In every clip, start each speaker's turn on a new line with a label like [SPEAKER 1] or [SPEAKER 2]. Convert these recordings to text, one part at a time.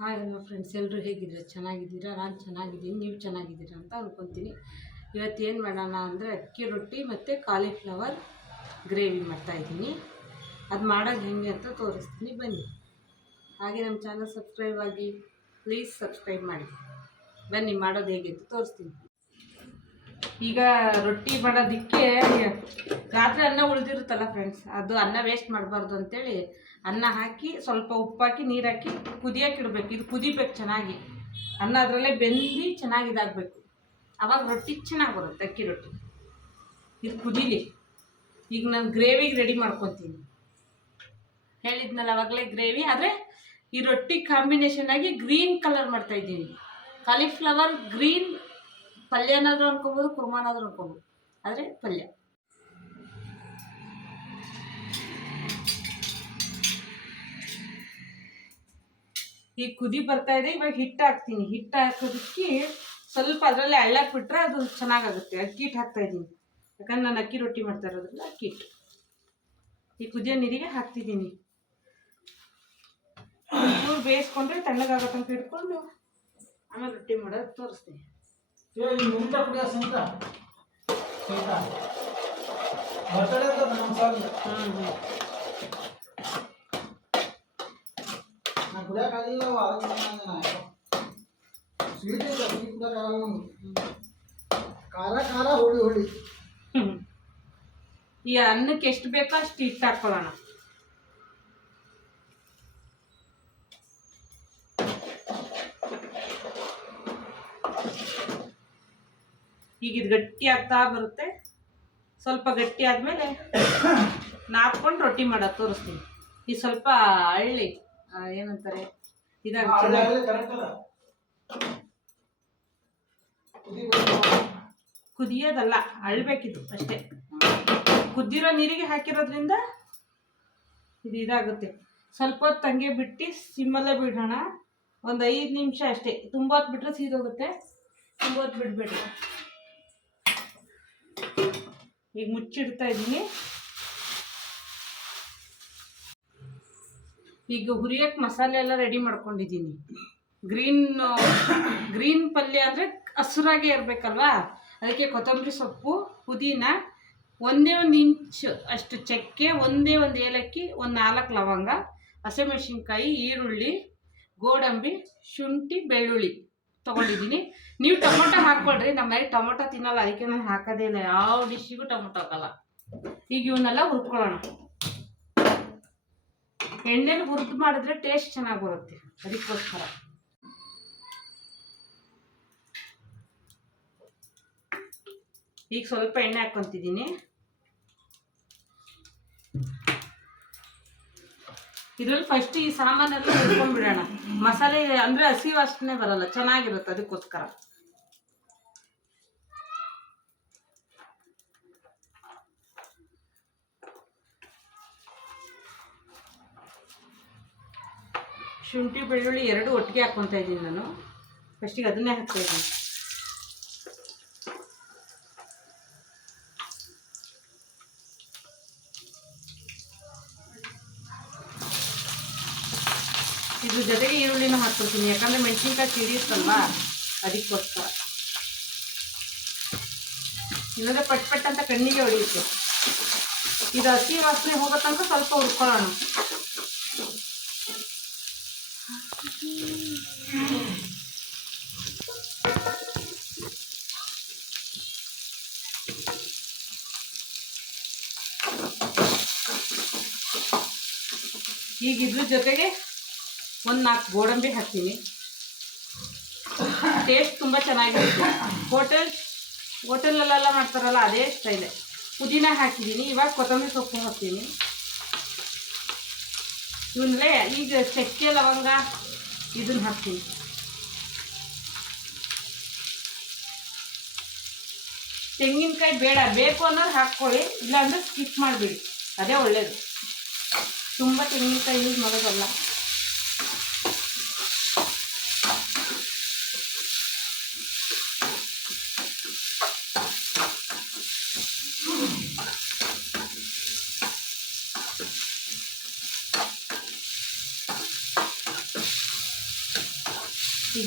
[SPEAKER 1] Hi hello friends ಎಲ್ಲರೂ ಹೇಗಿದ್ದೀರಾ? ಚೆನ್ನಾಗಿದ್ದೀರಾ? ನಾನು ಚೆನ್ನಾಗಿದ್ದೀನಿ, ನೀವು ಚೆನ್ನಾಗಿದ್ದೀರಾ ಅಂತ ಅಂದ್ಕೊತೀನಿ ಇವತ್ತು ಏನು ಮಾಡೋಣ ಅಂದರೆ ಅಕ್ಕಿ ರೊಟ್ಟಿ ಮತ್ತು ಕಾಲಿಫ್ಲವರ್ ಗ್ರೇವಿ ಮಾಡ್ತಾಯಿದ್ದೀನಿ ಅದು ಮಾಡೋದು ಹೆಂಗೆ ಅಂತ ತೋರಿಸ್ತೀನಿ. ಬನ್ನಿ. ಹಾಗೆ ನಮ್ಮ ಚಾನಲ್ ಸಬ್ಸ್ಕ್ರೈಬ್ ಆಗಿ ಪ್ಲೀಸ್ ಸಬ್ಸ್ಕ್ರೈಬ್ ಮಾಡಿ. ಬನ್ನಿ, ಮಾಡೋದು ಹೇಗೆ ಅಂತ ತೋರಿಸ್ತೀನಿ. ಈಗ ರೊಟ್ಟಿ ಮಾಡೋದಕ್ಕೆ ರಾತ್ರಿ ಅನ್ನ ಉಳಿದಿರುತ್ತಲ್ಲ ಫ್ರೆಂಡ್ಸ್ ಅದು ಅನ್ನ ವೇಸ್ಟ್ ಮಾಡಬಾರ್ದು ಅಂತೇಳಿ ಅನ್ನ ಹಾಕಿ ಸ್ವಲ್ಪ ಉಪ್ಪು ಹಾಕಿ ನೀರು ಹಾಕಿ ಕುದಿಯಕ್ಕೆ ಇಡಬೇಕು. ಇದು ಕುದಿಬೇಕು ಚೆನ್ನಾಗಿ. ಅನ್ನ ಅದರಲ್ಲೇ ಬೆಂದು ಚೆನ್ನಾಗಿ ಇದಾಗಬೇಕು. ಆವಾಗ ರೊಟ್ಟಿ ಚೆನ್ನಾಗಿ ಬರುತ್ತೆ, ಅಕ್ಕಿ ರೊಟ್ಟಿ. ಇದು ಕುದೀಲಿ. ಈಗ ನಾನು ಗ್ರೇವಿಗೆ ರೆಡಿ ಮಾಡ್ಕೊತೀನಿ. ಹೇಳಿದ್ನಲ್ಲ ಅವಾಗಲೇ ಗ್ರೇವಿ, ಆದರೆ ಈ ರೊಟ್ಟಿ ಕಾಂಬಿನೇಷನ್ ಆಗಿ ಗ್ರೀನ್ ಕಲರ್ ಮಾಡ್ತಾ ಇದ್ದೀನಿ. ಕಾಲಿಫ್ಲವರ್ ಗ್ರೀನ್ ಪಲ್ಯನಾದರೂ ಅನ್ಕೋಬೋದು, ಕುರ್ಮಾನಾದರೂ ಅನ್ಕೋಬೋದು. ಆದರೆ ಪಲ್ಯ. ಈಗ ಕುದಿ ಬರ್ತಾ ಇದೆ ಇವಾಗ ಹಿಟ್ಟು ಹಾಕ್ತೀನಿ. ಹಿಟ್ಟು ಹಾಕೋದಕ್ಕೆ ಸ್ವಲ್ಪ ಅದರಲ್ಲಿ ಅಳ್ಳಕ್ಕೆ ಬಿಟ್ರೆ ಅದು ಚೆನ್ನಾಗಾಗುತ್ತೆ. ಅಕ್ಕಿ ಹಿಟ್ಟು ಹಾಕ್ತಾ ಇದ್ದೀನಿ. ಯಾಕಂದ್ರೆ ನಾನು ಅಕ್ಕಿ ರೊಟ್ಟಿ ಮಾಡ್ತಾ ಇರೋದ್ರಿಂದ ಅಕ್ಕಿ ಹಿಟ್ಟು ಈ ಕುದಿಯೋ ನೀರಿಗೆ ಹಾಕ್ತಿದ್ದೀನಿ. ಚೂರು ಬೇಯಿಸ್ಕೊಂಡ್ರೆ ತಣ್ಣಗಾಗೋ ತನಕ ಇಟ್ಕೊಂಡು ಆಮೇಲೆ ರೊಟ್ಟಿ ಮಾಡೋದು ತೋರಿಸ್ತೀನಿ. ಹ್ಞೂ ಹ್ಞೂ
[SPEAKER 2] ನಾ ಕುಡಿಯೋಕ್ಕಾಗಿಲ್ಲ ಸ್ವೀಟ್ ಇದೆ ಸ್ವೀಟ್ ಕುಡಿಯೋಕ್ಕಾಗಲ್ಲ ನಮ್ಗೆ ಖಾರ ಖಾರ ಹೋಳಿ ಹೋಳಿ
[SPEAKER 1] ಈ ಅನ್ನಕ್ಕೆ ಎಷ್ಟು ಬೇಕೋ ಅಷ್ಟು ಹಿಟ್ಟು ಹಾಕ್ಕೊಳ್ಳೋಣ ಈಗ ಇದು ಗಟ್ಟಿ ಆಗ್ತಾ ಬರುತ್ತೆ. ಸ್ವಲ್ಪ ಗಟ್ಟಿ ಆದಮೇಲೆ ನಾದ್ಕೊಂಡು ರೊಟ್ಟಿ ಮಾಡೋದು ತೋರಿಸ್ತೀನಿ. ಈ ಸ್ವಲ್ಪ ಹಳ್ಳಿ. ಏನಂತಾರೆ? ಕುದಿಯೋದಲ್ಲ ಅಳ್ಬೇಕಿದು ಅಷ್ಟೇ. ಕುದ್ದಿರೋ ನೀರಿಗೆ ಹಾಕಿರೋದ್ರಿಂದ ಇದು ಇದಾಗುತ್ತೆ. ಸ್ವಲ್ಪ ಹೊತ್ತು ಹಂಗೆ ಬಿಟ್ಟು ಸಿಮ್ಮಲ್ಲೇ ಬಿಡೋಣ. ಒಂದು ಐದು ನಿಮಿಷ ಅಷ್ಟೇ. ತುಂಬ ಹೊತ್ತು ಬಿಟ್ಟರೆ ಸೀದೋಗುತ್ತೆ. ತುಂಬ ಹೊತ್ತು ಬಿಡಬೇಡಿ. ಈಗ ಮುಚ್ಚಿಡ್ತಾ ಇದ್ದೀನಿ. ಈಗ ಹುರಿಯಕ್ಕೆ ಮಸಾಲೆ ಎಲ್ಲ ರೆಡಿ ಮಾಡ್ಕೊಂಡಿದ್ದೀನಿ. ಗ್ರೀನ್ ಗ್ರೀನ್ ಪಲ್ಯ ಅಂದರೆ ಹಸುರಾಗೆ ಇರಬೇಕಲ್ವಾ? ಅದಕ್ಕೆ ಕೊತ್ತಂಬರಿ ಸೊಪ್ಪು, ಪುದೀನ, ಒಂದೇ ಒಂದು ಇಂಚ್ ಅಷ್ಟು ಚಕ್ಕೆ, ಒಂದೇ ಒಂದು ಏಲಕ್ಕಿ, ಒಂದು ನಾಲ್ಕು ಲವಂಗ, ಹಸಿಮೆಣಸಿನ್ಕಾಯಿ, ಈರುಳ್ಳಿ, ಗೋಡಂಬಿ, ಶುಂಠಿ, ಬೆಳ್ಳುಳ್ಳಿ ತೊಗೊಂಡಿದ್ದೀನಿ. ನೀವು ಟೊಮೊಟೊ ಹಾಕ್ಕೊಳ್ರಿ ನಮ್ಮ ಮನೆಗೆ ಟೊಮೊಟೊ ತಿನ್ನಲ್ಲ, ಅದಕ್ಕೆ ನಾನು ಹಾಕೋದೇ ಇಲ್ಲ. ಯಾವ ಡಿಶ್ಶಿಗೂ ಟೊಮೊಟೊ ಹಾಕಲ್ಲ. ಈಗ ಇವನ್ನೆಲ್ಲ ಹುರ್ಕೊಳ್ಳೋಣ. ಎಣ್ಣೆಲಿ ಹುರಿದು ಮಾಡಿದ್ರೆ ಟೇಸ್ಟ್ ಚೆನ್ನಾಗಿ ಬರುತ್ತೆ. ಅದಕ್ಕೋಸ್ಕರ. ಈಗ ಸ್ವಲ್ಪ ಎಣ್ಣೆ ಹಾಕ್ಕೊಂತಿದ್ದೀನಿ ಇದ್ರಲ್ಲಿ ಫಸ್ಟ್ ಈ ಸಾಮಾನೆಲ್ಲ ಹುರ್ಕೊಂಡ್ಬಿಡೋಣ. ಮಸಾಲೆ ಅಂದರೆ ಹಸಿ ವಾಸನೆ ಬರಲ್ಲ, ಚೆನ್ನಾಗಿರುತ್ತೆ ಅದಕ್ಕೋಸ್ಕರ. ಶುಂಠಿ ಬೆಳ್ಳುಳ್ಳಿ ಎರಡು ಒಟ್ಟಿಗೆ ಹಾಕ್ಕೊತಾ ಇದ್ದೀನಿ ನಾನು. ಫಸ್ಟಿಗೆ ಅದನ್ನೇ ಹಾಕ್ತಾ ಇದ್ದೀನಿ. ಇದ್ರ ಜೊತೆಗೆ ಈರುಳ್ಳಿನ ಹಾಕ್ಕೊಡ್ತೀನಿ. ಯಾಕಂದ್ರೆ ಮೆಣಸಿನ್ಕಾಯಿ ಸಿಡಿಯುತ್ತಲ್ವಾ ಅದಕ್ಕೋಸ್ಕರ. ಇಲ್ಲಾಂದ್ರೆ ಪಟ್ ಪಟ್ ಅಂತ ಕಣ್ಣಿಗೆ ಹೊಡೆಯುತ್ತೆ. ಇದು ಹಸಿ ವಾಸನೆ ಹೋಗೋ ಸ್ವಲ್ಪ ಹುರ್ಕೊಳ್ಳೋಣ. ಈಗ ಇದ್ರ ಜೊತೆಗೆ ಒಂದು ನಾಲ್ಕು ಗೋಡಂಬಿ ಹಾಕ್ತೀನಿ. ಟೇಸ್ಟ್ ತುಂಬ ಚೆನ್ನಾಗಿರುತ್ತೆ. ಹೋಟೆಲ್ ಹೋಟೆಲಲ್ಲೆಲ್ಲ ಮಾಡ್ತಾರಲ್ಲ, ಅದೇ ಸ್ಟೈಲೆ ಪುದೀನ ಹಾಕಿದ್ದೀನಿ. ಇವಾಗ ಕೊತ್ತಂಬರಿ ಸೊಪ್ಪು ಹಾಕ್ತೀನಿ. ಇವನ್ನೇ ಈಗ ಚಕ್ಕೆ ಲವಂಗ ಇದನ್ನ ಹಾಕ್ತೀನಿ. ತೆಂಗಿನಕಾಯಿ ಬೇಡ, ಬೇಕು ಅನ್ನೋದು ಹಾಕ್ಕೊಳ್ಳಿ, ಇಲ್ಲಾಂದ್ರೆ ಸ್ಕಿಪ್ ಮಾಡಿಬಿಡಿ. ಅದೇ ಒಳ್ಳೇದು. ತುಂಬ ತೆಂಗಿನಕಾಯಿ ಯೂಸ್ ಮಾಡೋದಲ್ಲ.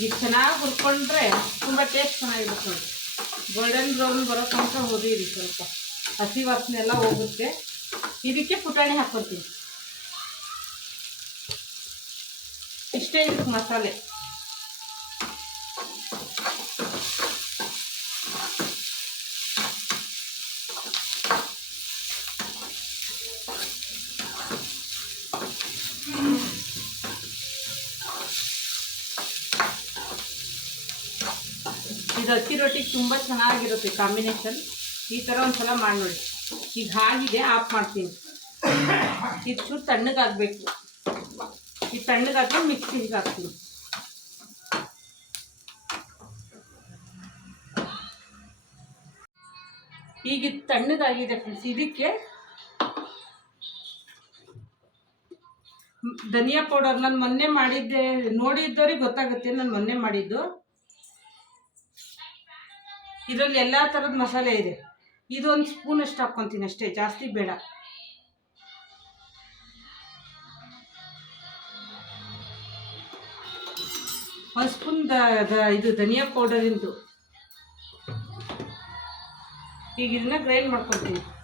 [SPEAKER 1] ಇದು ಚೆನ್ನಾಗಿ ಹುರ್ಕೊಂಡ್ರೆ ತುಂಬ ಟೇಸ್ಟ್ ಚೆನ್ನಾಗಿರುತ್ತೆ ನೋಡಿ. ಗೋಲ್ಡನ್ ಬ್ರೌನ್ ಬರೋ ತನಕ ಹುರಿಯಿರಿ ಸ್ವಲ್ಪ. ಹಸಿ ವಾಸನೆ ಎಲ್ಲ ಹೋಗುತ್ತೆ. ಇದಕ್ಕೆ ಪುಟಾಣಿ ಹಾಕ್ಕೊಳ್ತೀನಿ ಇಷ್ಟೇ ಇದಕ್ಕೆ ಮಸಾಲೆ. ಅಕ್ಕಿ ರೊಟ್ಟಿಗೆ ತುಂಬ ಚೆನ್ನಾಗಿರುತ್ತೆ ಕಾಂಬಿನೇಷನ್. ಈ ಥರ ಒಂದ್ಸಲ ಮಾಡಿ ಈಗ ಆಗಿದೆ ಆಫ್ ಮಾಡ್ತೀನಿ. ಇದು ತಣ್ಣಗಾಗಬೇಕು ಈ ತಣ್ಣಗಾದ್ಮೇಲೆ ಮಿಕ್ಸಿಗೆ ಹಾಕ್ತೀನಿ. ಈಗ ಇದು ತಣ್ಣಗಾಗಿದೆ ಫ್ರೆಂಡ್ಸ್ ಇದಕ್ಕೆ ಧನಿಯಾ ಪೌಡರ್ ನಾನು ಮೊನ್ನೆ ಮಾಡಿದ್ದೆ. ನೋಡಿದ್ದವ್ರಿಗೆ ಗೊತ್ತಾಗುತ್ತೆ, ನಾನು ಮೊನ್ನೆ ಮಾಡಿದ್ದು. ಇದರಲ್ಲಿ ಎಲ್ಲ ಥರದ ಮಸಾಲೆ ಇದೆ. ಇದೊಂದು ಸ್ಪೂನ್ ಅಷ್ಟು ಹಾಕ್ಕೊತೀನಿ ಅಷ್ಟೇ, ಜಾಸ್ತಿ ಬೇಡ. ಒಂದು ಸ್ಪೂನ್ ದ- ಇದು ಧನಿಯಾ ಪೌಡರಿಂದು. ಈಗ ಇದನ್ನ ಗ್ರೈಂಡ್ ಮಾಡ್ಕೊತೀನಿ.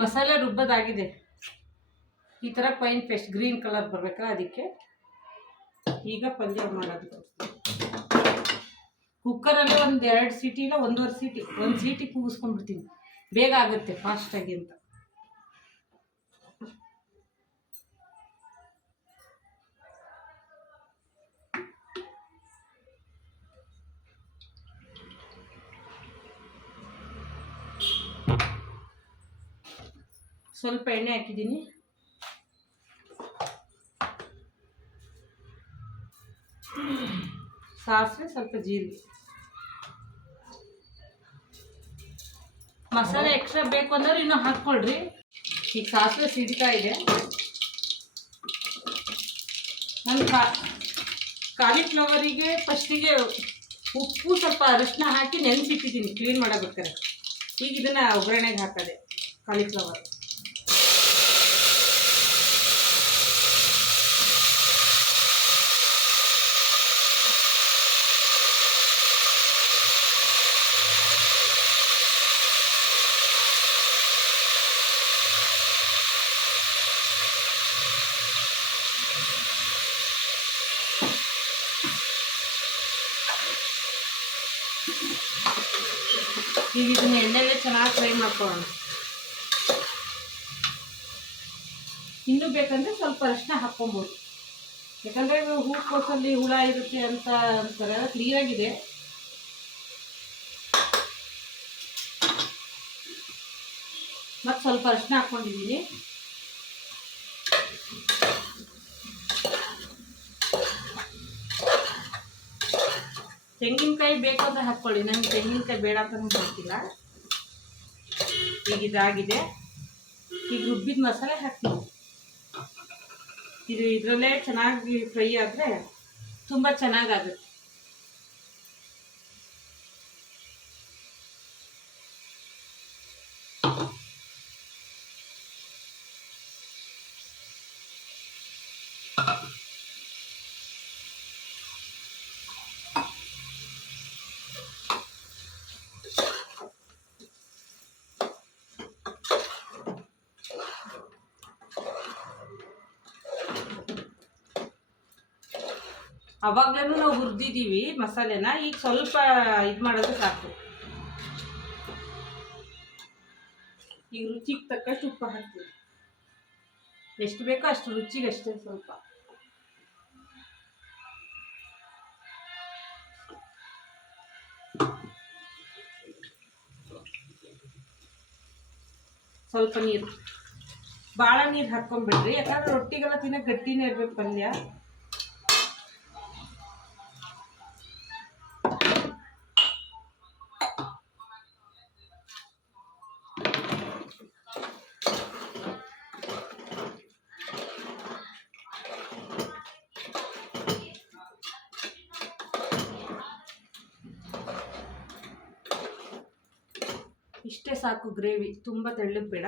[SPEAKER 1] ಮಸಾಲೆ ರುಬ್ಬದಾಗಿದೆ. ಈ ಥರ ಪೈನ್ ಪೇಸ್ಟ್, ಗ್ರೀನ್ ಕಲರ್ ಬರಬೇಕಾ ಅದಕ್ಕೆ? ಈಗ ಪಲ್ಯ ಮಾಡೋದು ಕುಕ್ಕರಲ್ಲೇ ಒಂದು ಎರಡು ಸೀಟಿ ಇಲ್ಲ, ಒಂದೂವರೆ ಸೀಟಿ, ಒಂದು ಸೀಟಿ ಕೂಗಿಸ್ಕೊಂಡ್ಬಿಡ್ತೀನಿ. ಬೇಗ ಆಗುತ್ತೆ ಫಾಸ್ಟಾಗಿ ಅಂತ. ಸ್ವಲ್ಪ ಎಣ್ಣೆ ಹಾಕಿದ್ದೀನಿ. ಸಾಸಿವೆ, ಸ್ವಲ್ಪ ಜೀರಿಗೆ. ಮಸಾಲೆ ಎಕ್ಸ್ಟ್ರಾ ಬೇಕು ಅಂದ್ರೆ ಇನ್ನೂ ಹಾಕ್ಕೊಳ್ರಿ. ಈಗ ಸಾಸಿವೆ ಸಿಡಿತಾ ಇದೆ. ನಾನು ಕಾ, ಕಾಲಿಫ್ಲವರಿಗೆ ಫಸ್ಟಿಗೆ ಉಪ್ಪು ಸ್ವಲ್ಪ ಅರಿಶಿನ ಹಾಕಿ ನೆನೆಸಿಟ್ಟಿದ್ದೀನಿ ಕ್ಲೀನ್ ಮಾಡಬೇಕಾರೆ ಈಗ ಇದನ್ನು ಒಗ್ಗರಣೆಗೆ ಹಾಕದೆ, ಕಾಲಿಫ್ಲವರ್. ಈಗ ಇದನ್ನ ಎಣ್ಣೆಲೆ ಚೆನ್ನಾಗಿ ಫ್ರೈ ಮಾಡ್ಕೊಳ್ಳೋಣ. ಇನ್ನೂ ಬೇಕಂದ್ರೆ ಸ್ವಲ್ಪ ಅರಿಶಿನ ಹಾಕ್ಕೊಬೋದು. ಯಾಕಂದರೆ ಹೂಕೋಸಲ್ಲಿ ಹುಳ ಇರುತ್ತೆ ಅಂತ ಅಂತಾರೆ ಕ್ಲಿಯರಾಗಿದೆ ಮತ್ತು ಸ್ವಲ್ಪ ಅರಿಶಿನ ಹಾಕ್ಕೊಂಡಿದ್ದೀನಿ. ತೆಂಗಿನಕಾಯಿ ಬೇಕು ಅಂತ ಹಾಕ್ಕೊಳ್ಳಿ. ನನಗೆ ತೆಂಗಿನಕಾಯಿ ಬೇಡ ಅಂತ ಗೊತ್ತಿಲ್ಲ ಈಗ ಇದಾಗಿದೆ. ಈಗ ರುಬ್ಬಿದ ಮಸಾಲೆ ಹಾಕ್ತೀನಿ. ಇದು ಇದರಲ್ಲೇ ಚೆನ್ನಾಗಿ ಫ್ರೈ ಆದರೆ ತುಂಬ ಚೆನ್ನಾಗಾಗುತ್ತೆ. ಅವಾಗ್ಲೂ ನಾವು ಹುರಿದಿದ್ದೀವಿ ಮಸಾಲೆನ ಈಗ ಸ್ವಲ್ಪ ಇದು ಮಾಡೋದು ಸಾಕು. ಈಗ ರುಚಿಗೆ ತಕ್ಕಷ್ಟು ಉಪ್ಪು ಹಾಕ್ತೀವಿ. ಎಷ್ಟು ಬೇಕೋ ಅಷ್ಟು ರುಚಿಗೆ ಅಷ್ಟೇ ಸ್ವಲ್ಪ. ಸ್ವಲ್ಪ ನೀರು. ಭಾಳ ನೀರು ಹಾಕ್ಕೊಂಬಿಡ್ರಿ ಯಾಕಂದ್ರೆ ರೊಟ್ಟಿಗೆಲ್ಲ ತಿನ್ನೋ ಗಟ್ಟಿನೇ ಇರಬೇಕು ಪಲ್ಯ. ಇಷ್ಟೇ ಸಾಕು ಗ್ರೇವಿ ತುಂಬ ಬೇಡ.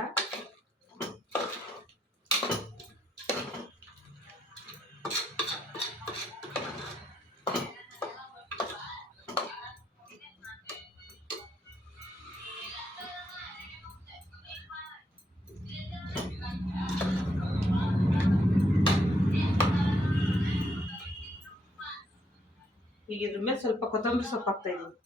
[SPEAKER 1] ಈಗ ಇದ್ರ ಮೇಲೆ ಸ್ವಲ್ಪ ಕೊತ್ತಂಬರಿ ಸೊಪ್ಪು ಹಾಕ್ತಾ ಇದ್ದೀನಿ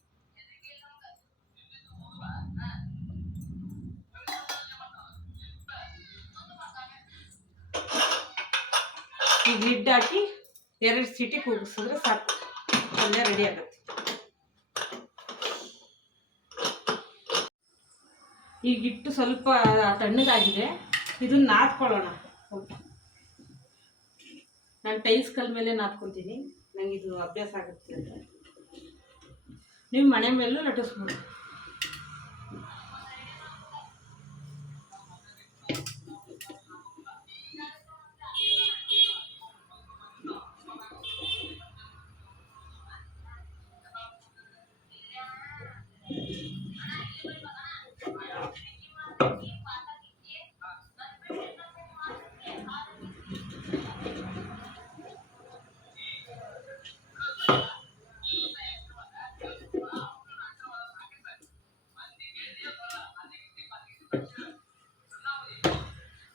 [SPEAKER 1] ಈಗ ಲಿಡ್ ಹಾಕಿ ಎರಡು ಸೀಟಿ ಕೂಗಿಸಿದ್ರೆ ಸಾಕು. ಪಲ್ಯ ರೆಡಿ ಆಗುತ್ತೆ. ಈಗ ಹಿಟ್ಟು ಸ್ವಲ್ಪ ತಣ್ಣಗಾಗಿದೆ. ಇದನ್ನ ನಾದ್ಕೊಳ್ಳೋಣ. ನಾನು ಟೈಲ್ಸ್ ಕಲ್ ಮೇಲೆ ನಾದ್ಕೊತೀನಿ. ನಂಗೆ ಇದು ಅಭ್ಯಾಸ ಆಗುತ್ತೆ ಅಂತ. ನೀವು ಮನೆ ಮೇಲೂ ಲಟ್ಟಿಸ್ಬೋದು.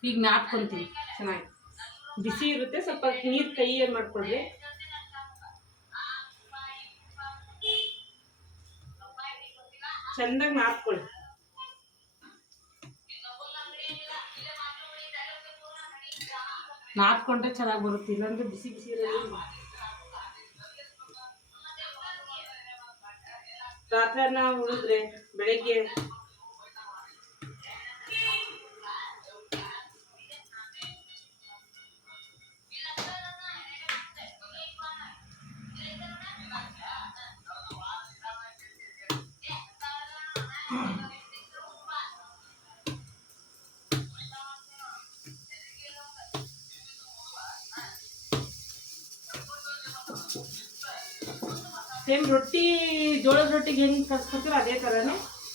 [SPEAKER 1] ಈಗ ನಾದ್ಕೊಂತೀನಿ ಚೆನ್ನಾಗಿ. ಬಿಸಿ ಇರುತ್ತೆ ಸ್ವಲ್ಪ ನೀರು ಕೈ ಏನು ಮಾಡ್ಕೊಳ್ರಿ. ಚೆಂದಾಗಿ ನಾದ್ಕೊಳ್ಳಿ. ನಾದ್ಕೊಂಡ್ರೆ ಚೆನ್ನಾಗಿ ಬರುತ್ತೆ ಇಲ್ಲಾಂದ್ರೆ ಬಿಸಿ ಬಿಸಿ ರಾತ್ರಿ ಉಳಿದ್ರೆ ಬೆಳಗ್ಗೆ ರೊಟ್ಟಿಗೆ ಹೆಂಗೆ ಕಲ್ಸ್ಕೊತೀರೋ ಅದೇ ಥರನೇ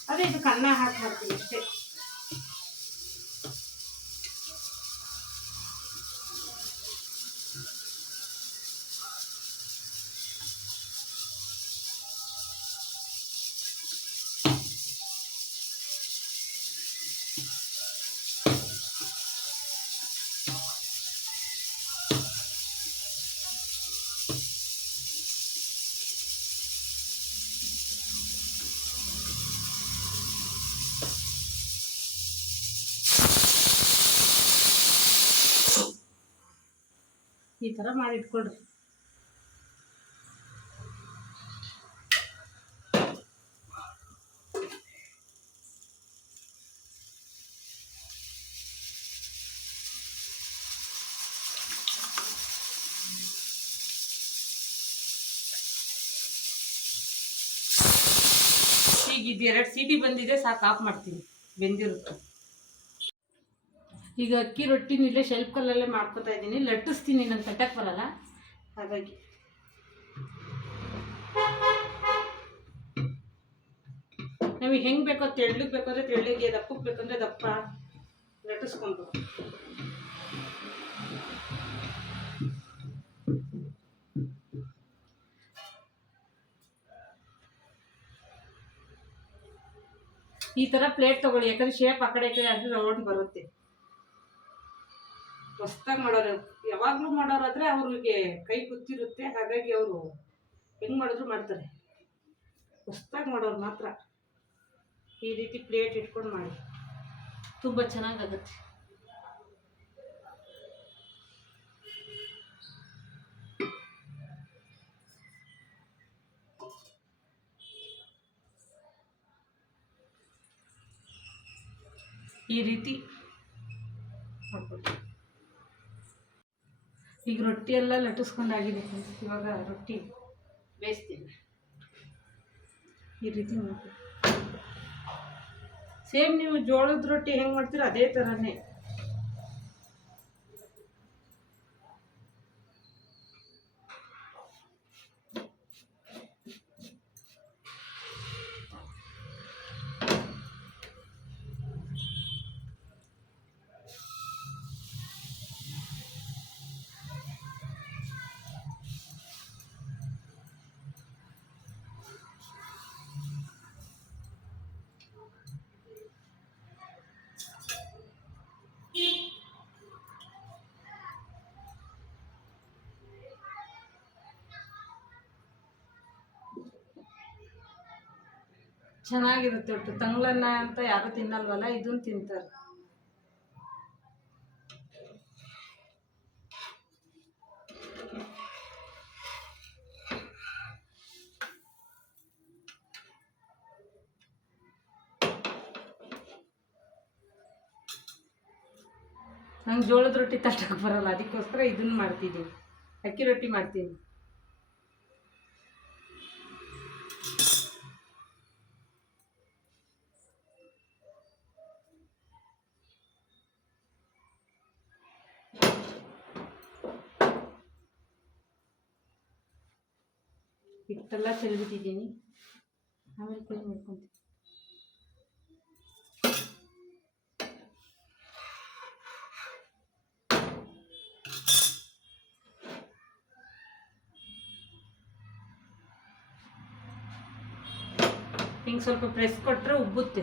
[SPEAKER 1] ಅದೇ ಇದಕ್ಕೆ ಅನ್ನ ಹಾಕಿ ಹಾಕ್ತೀವಿ ಅಷ್ಟೇ. ಈ ಥರ ಮಾಡಿಟ್ಕೊಳ್ರಿ. ಈಗ ಇದು ಎರಡು ಸೀಟಿ ಬಂದಿದೆ ಸಾಕು ಆಫ್ ಮಾಡ್ತೀನಿ. ಬೆಂದಿರುತ್ತೆ. ಈಗ ಅಕ್ಕಿ ರೊಟ್ಟಿನ ಇಲ್ಲೇ ಶೆಲ್ಫ್ ಕಲ್ಲಲ್ಲೇ ಮಾಡ್ಕೊತಾ ಇದ್ದೀನಿ. ಲಟ್ಟಿಸ್ತೀನಿ ನಾನು ತಟ್ಟಕ್ಕೆ ಬರಲ್ಲ. ಹಾಗಾಗಿ. ನಮಗೆ ಹೆಂಗೆ ಬೇಕೋ ತೆಳ್ಳಗೆ ಬೇಕಂದ್ರೆ ತೆಳ್ಳಿಗೆ ದಪ್ಪಕ್ಕೆ ಬೇಕಂದ್ರೆ ದಪ್ಪ. ಲಟ್ಟಿಸ್ಕೊಂಡು. ಈ ಥರ ಪ್ಲೇಟ್ ತಗೊಳ್ಳಿ. ಯಾಕಂದ್ರೆ ಶೇಪ್ ಆ ಕಡೆ ಈ ಕಡೆ ರೌಂಡ್ ಬರುತ್ತೆ. ಹೊಸ್ದಾಗಿ ಮಾಡೋರು, ಯಾವಾಗಲೂ ಮಾಡೋರಾದರೆ ಅವ್ರಿಗೆ ಕೈ ಗೊತ್ತಿರುತ್ತೆ ಹಾಗಾಗಿ ಅವರು ಹೆಂಗೆ ಮಾಡಿದ್ರು ಮಾಡ್ತಾರೆ. ಹೊಸ್ದಾಗಿ ಮಾಡೋರು ಮಾತ್ರ. ಈ ರೀತಿ ಪ್ಲೇಟ್ ಇಟ್ಕೊಂಡು ಮಾಡಿ. ತುಂಬ ಚೆನ್ನಾಗತ್ತೆ ಈ ರೀತಿ ಮಾಡ್ಕೊಳ್ಳಿ ಈಗ ರೊಟ್ಟಿ ಎಲ್ಲ ಲಟ್ಟಿಸ್ಕೊಂಡಾಗಿದೆ. ಇವಾಗ ರೊಟ್ಟಿ ಬೇಯಿಸ್ತೀನಿ. ಈ ರೀತಿ ಮಾಡ್ತೀನಿ ಸೇಮ್ ನೀವು ಜೋಳದ ರೊಟ್ಟಿ ಹೆಂಗೆ ಮಾಡ್ತೀರೋ ಅದೇ ಥರನೇ ಚೆನ್ನಾಗಿರುತ್ತೆ ಒಟ್ಟು. ತಂಗ್ಳನ್ನ ಅಂತ ಯಾರು ತಿನ್ನಲ್ವಲ್ಲ ಇದನ್ನ ತಿಂತಾರೆ. ನಂಗೆ ಜೋಳದ ರೊಟ್ಟಿ ತಟ್ಟಕ್ಕೆ ಬರೋಲ್ಲ, ಅದಕ್ಕೋಸ್ಕರ ಇದನ್ನ ಮಾಡ್ತಿದ್ದೀನಿ ಅಕ್ಕಿ ರೊಟ್ಟಿ ಮಾಡ್ತೀನಿ. ಹಿಟ್ಟೆಲ್ಲ ಚೆಲ್ಬಿಟ್ಟಿದ್ದೀನಿ ಆಮೇಲೆ ಕ್ಲೀನ್ ಮಾಡ್ಕೊತೀನಿ. ಹಿಂಗೆ ಸ್ವಲ್ಪ ಪ್ರೆಸ್ ಕೊಟ್ಟರೆ ಉಬ್ಬುತ್ತೆ.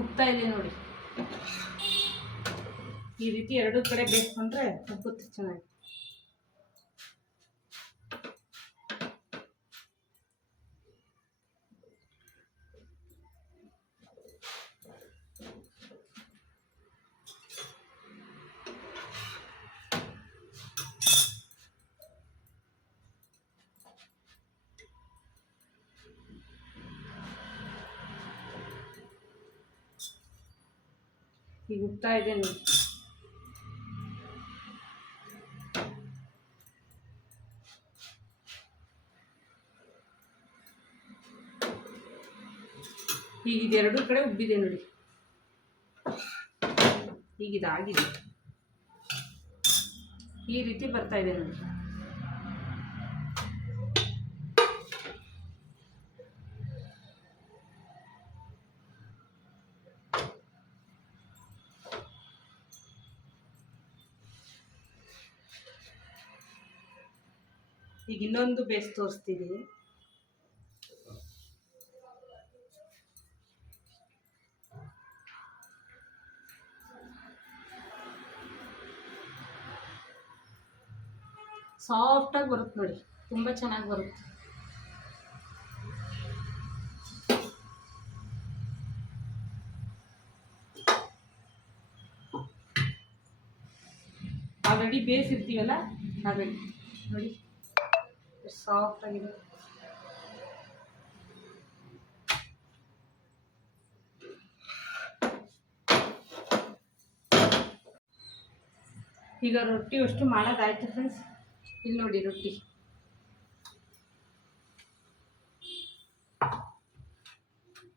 [SPEAKER 1] ಉಬ್ತಾ ಇದೆ ನೋಡಿ. ಈ ರೀತಿ ಎರಡು ಕಡೆ ಬೇಯಿಸ್ಕೊಂಡ್ರೆ ಉಬ್ಬುತ್ತೆ ಚೆನ್ನಾಗಿ ಉಬ್ತಾ ಇದೆ ನೋಡಿ ಈಗ ಇದೆರಡು ಕಡೆ ಉಬ್ಬಿದೆ ನೋಡಿ. ಈಗ ಇದಾಗಿದೆ ಈ ರೀತಿ ಬರ್ತಾ ಇದೆ ನೋಡಿ. ಇನ್ನೊಂದು ಬೇಸ್ ತೋರಿಸ್ತೀನಿ. ಸಾಫ್ಟಾಗಿ ಬರುತ್ತೆ ನೋಡಿ ತುಂಬ ಚೆನ್ನಾಗಿ ಬರುತ್ತೆ. ಆಲ್ರೆಡಿ ಬೇಯಿಸಿರ್ತೀವಲ್ಲ ಹಾಗಾಗಿ ನೋಡಿ. ಸಾಫ್ಟ್ ಆಗಿದೆ ಈಗ ರೊಟ್ಟಿ ಅಷ್ಟು ಮಾಡೋದಾಯ್ತು ಫ್ರೆಂಡ್ಸ್ ಇಲ್ಲಿ ನೋಡಿ ರೊಟ್ಟಿ.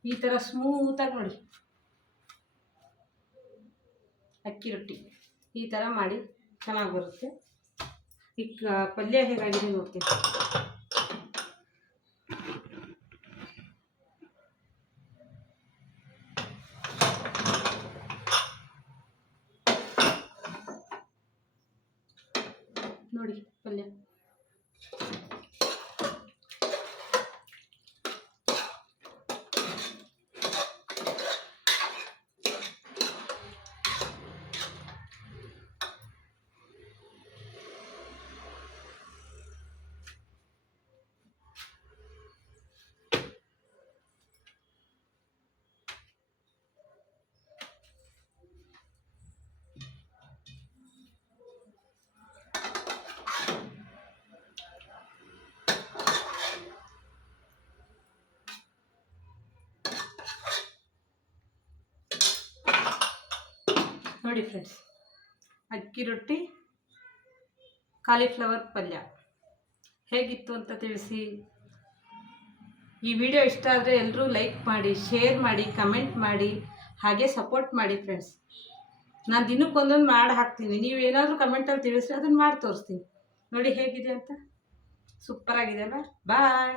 [SPEAKER 1] ಈ ಥರ ಸ್ಮೂತಾಗಿ ನೋಡಿ. ಅಕ್ಕಿ ರೊಟ್ಟಿ. ಈ ಥರ ಮಾಡಿ ಚೆನ್ನಾಗಿ ಬರುತ್ತೆ. ಈಗ ಪಲ್ಯ ಹೇಗಾಗಿದೆ ನೋಡ್ತೀನಿ ನೋಡಿ ಪಲ್ಯ ನೋಡಿ ಫ್ರೆಂಡ್ಸ್ ಅಕ್ಕಿ ರೊಟ್ಟಿ ಕಾಲಿಫ್ಲವರ್ ಪಲ್ಯ. ಹೇಗಿತ್ತು ಅಂತ ತಿಳಿಸಿ. ಈ ವಿಡಿಯೋ ಇಷ್ಟ ಆದರೆ ಎಲ್ಲರೂ ಲೈಕ್ ಮಾಡಿ ಶೇರ್ ಮಾಡಿ ಕಮೆಂಟ್ ಮಾಡಿ, ಹಾಗೆ ಸಪೋರ್ಟ್ ಮಾಡಿ ಫ್ರೆಂಡ್ಸ್ ನಾನು ದಿನಕ್ಕೊಂದೊಂದು ಮಾಡಿ ಹಾಕ್ತೀನಿ. ನೀವು ಏನಾದರೂ ಕಮೆಂಟಲ್ಲಿ ತಿಳಿಸ್ರಿ ಅದನ್ನು ಮಾಡಿ ತೋರಿಸ್ತೀನಿ. ನೋಡಿ ಹೇಗಿದೆ ಅಂತ. ಸೂಪರ್ ಆಗಿದೆ ಅಲ್ಲ ಬಾಯ್